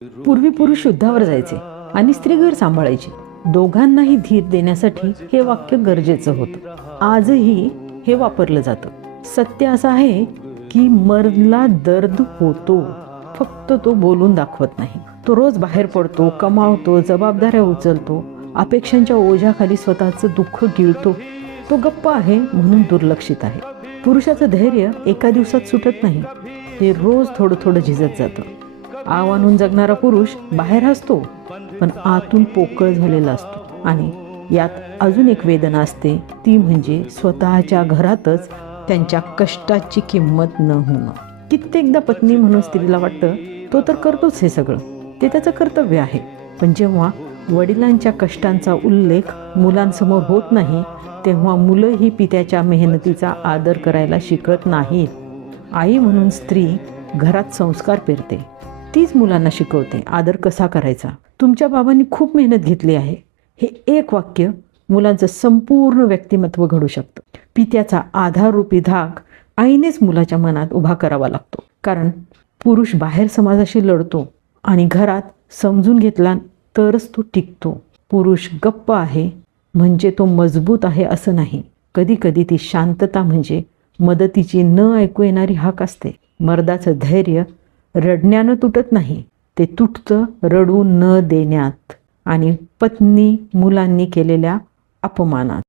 पूर्वी पुरुष युद्धावर जायचे आणि स्त्री घर सांभाळायची. दोघांनाही धीर देण्यासाठी हे वाक्य गरजेचं होतं. आजही हे वापरलं जातं. सत्य असं आहे की मर्दला दर्द होतो, फक्त तो बोलून दाखवत नाही. तो रोज बाहेर पडतो, कमावतो, जबाबदाऱ्या उचलतो, अपेक्षांच्या ओझ्याखाली स्वतःचं दुःख गिळतो. तो गप्प आहे म्हणून दुर्लक्षित आहे. पुरुषाचं धैर्य एका दिवसात सुटत नाही, ते रोज थोडं थोडं झिजत जातं. आव आणून जगणारा पुरुष बाहेर असतो, पण आतून पोकळ झालेला असतो. आणि यात अजून एक वेदना असते, ती म्हणजे स्वतःच्या घरातच त्यांच्या कष्टाची किंमत न होणं. कित्येकदा पत्नी म्हणून स्त्रीला वाटतं तो तर करतोच हे सगळं, ते त्याचं कर्तव्य आहे. पण जेव्हा वडिलांच्या कष्टांचा उल्लेख मुलांसमोर होत नाही, तेव्हा मुलंही पित्याच्या मेहनतीचा आदर करायला शिकत नाहीत. आई म्हणून स्त्री घरात संस्कार पेरते, तीच मुलांना शिकवते आदर कसा करायचा. तुमच्या बाबांनी खूप मेहनत घेतली आहे, हे एक वाक्य मुलांचं संपूर्ण व्यक्तिमत्व घडू शकतं. पित्याचा आधाररूपी धाक आईनेच मुलाच्या मनात उभा करावा लागतो. कारण पुरुष बाहेर समाजाशी लढतो आणि घरात समजून घेतला तरच तो टिकतो. पुरुष गप्प आहे म्हणजे तो मजबूत आहे असं नाही. कधी कधी ती शांतता म्हणजे मदतीची न ऐकू येणारी हाक असते. मर्दाचं धैर्य रडण्यानं तुटत नाही, ते तुटतं रडू न देण्यात आणि पत्नी मुलांनी केलेल्या अपमानात.